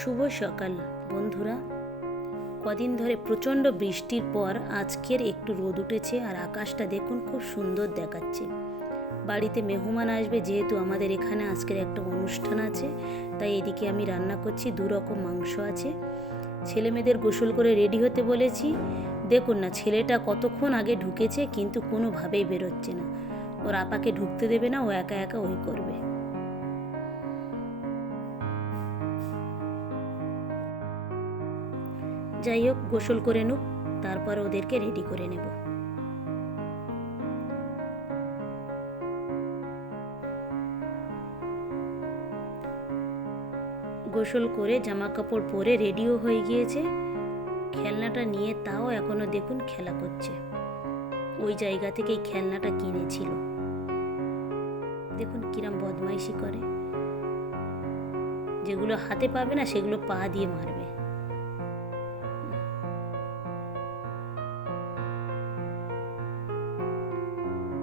শুভ সকাল, বন্ধুরা। কদিন ধরে প্রচণ্ড বৃষ্টির পর আজকের একটু রোদ উঠেছে আর আকাশটা দেখুন খুব সুন্দর দেখাচ্ছে। বাড়িতে মেহমান আসবে যেহেতু আমাদের এখানে আজকের একটা অনুষ্ঠান আছে, তাই এদিকে আমি রান্না করছি, দু রকম মাংস আছে। ছেলে মেয়েদের গোসল করে রেডি হতে বলেছি। দেখুন না, ছেলেটা কতক্ষণ আগে ঢুকেছে, কিন্তু কোনোভাবেই বেরোচ্ছে না। ওর আপাকে ঢুকতে দেবে না, ও একা একা ওই করবে। যাই হোক, গোসল করে নুক, তারপর ওদেরকে রেডি করে নেব। গোসল করে জামা কাপড় পরে রেডিও হয়ে গিয়েছে। খেলনাটা নিয়ে তাও এখনও দেখুন খেলা করছে। ওই জায়গা থেকেই খেলনাটা কিনেছিল। দেখুন কিরম বদমাইশি করে। যেগুলো হাতে পাবে না, সেগুলো পা দিয়ে মারবে।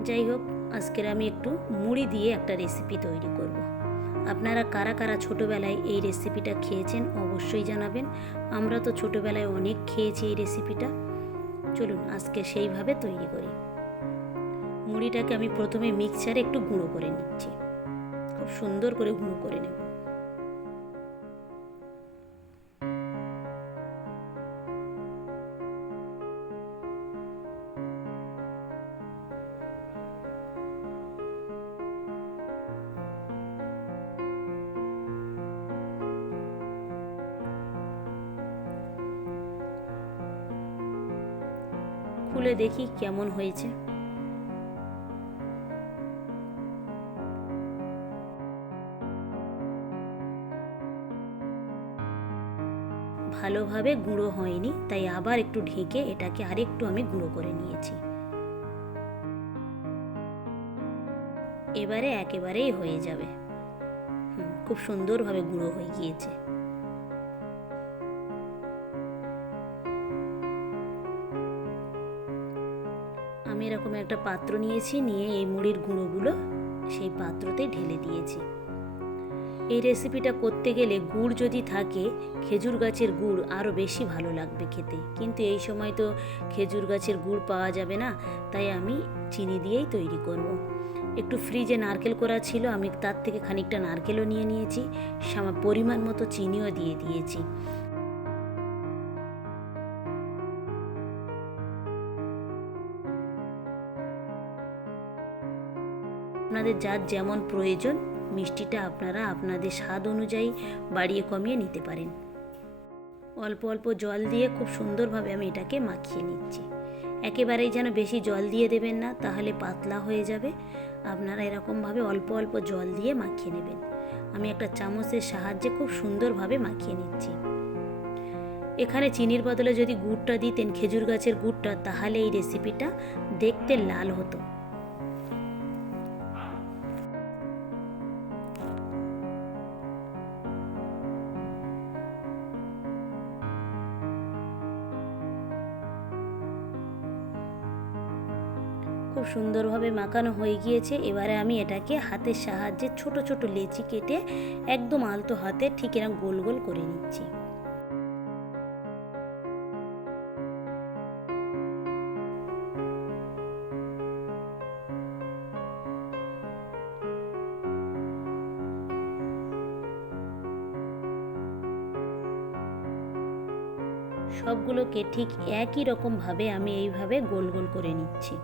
যাই হোক, আজকের আমি একটু মুড়ি দিয়ে একটা রেসিপি তৈরি করব। আপনারা কারা কারা ছোটোবেলায় এই রেসিপিটা খেয়েছেন অবশ্যই জানাবেন। আমরা তো ছোটোবেলায় অনেক খেয়েছি এই রেসিপিটা চলুন, আজকে সেইভাবে তৈরি করি। মুড়িটাকে আমি প্রথমে মিক্সারে একটু গুঁড়ো করে নিচ্ছি। খুব সুন্দর করে গুঁড়ো করে নেব। খুলে দেখি কেমন হয়েছে। ভালোভাবে গুঁড়ো হয়নি, তাই আবার একটু ঢেকে এটাকে আরেকটু আমি গুঁড়ো করে নিয়েছি। এবারে একেবারেই হয়ে যাবে। খুব সুন্দরভাবে গুঁড়ো হয়ে গিয়েছে। আমি এরকম একটা পাত্র নিয়েছি, নিয়ে এই মুড়ির গুঁড়োগুলো সেই পাত্রতে ঢেলে দিয়েছি। এই রেসিপিটা করতে গেলে গুড় যদি থাকে, খেজুর গাছের গুড় আরও বেশি ভালো লাগবে খেতে। কিন্তু এই সময় তো খেজুর গাছের গুড় পাওয়া যাবে না, তাই আমি চিনি দিয়েই তৈরি করব। একটু ফ্রিজে নারকেল করা ছিল, আমি তার থেকে খানিকটা নারকেলও নিয়ে নিয়েছি পরিমাণ মতো চিনিও দিয়ে দিয়েছি। আপনাদের যার যেমন প্রয়োজন, মিষ্টিটা আপনারা আপনাদের স্বাদ অনুযায়ী বাড়িয়ে কমিয়ে নিতে পারেন। অল্প অল্প জল দিয়ে খুব সুন্দরভাবে আমি এটাকে মাখিয়ে নিচ্ছি। একেবারেই যেন বেশি জল দিয়ে দেবেন না, তাহলে পাতলা হয়ে যাবে। আপনারা এরকমভাবে অল্প অল্প জল দিয়ে মাখিয়ে নেবেন। আমি একটা চামচের সাহায্যে খুব সুন্দরভাবে মাখিয়ে নিচ্ছি। এখানে চিনির বদলে যদি গুড়টা দিতেন, খেজুর গাছের গুড়টা, তাহলে এই রেসিপিটা দেখতে লাল হতো। খুব সুন্দরভাবে মাখানো হয়ে গিয়েছে। এবারে আমি এটাকে হাতের সাহায্যে ছোট ছোট লেচি কেটে একদম আলতো হাতে ঠিক এরকম গোল গোল করে নিচ্ছি। সবগুলোকে ঠিক একই রকমভাবে আমি এইভাবে গোল গোল করে নিচ্ছি।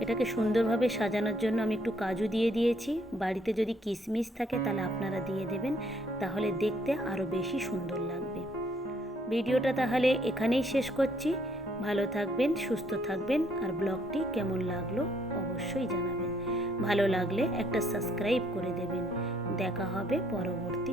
এটাকে সুন্দরভাবে সাজানোর জন্য আমি একটু কাজু দিয়ে দিয়েছি। বাড়িতে যদি কিশমিশ থাকে তাহলে আপনারা দিয়ে দেবেন, তাহলে দেখতে আরও বেশি সুন্দর লাগবে। ভিডিওটা তাহলে এখানেই শেষ করছি। ভালো থাকবেন, সুস্থ থাকবেন, আর ব্লগটি কেমন লাগল অবশ্যই জানাবেন। ভালো লাগলে একটা সাবস্ক্রাইব করে দেবেন। দেখা হবে পরবর্তী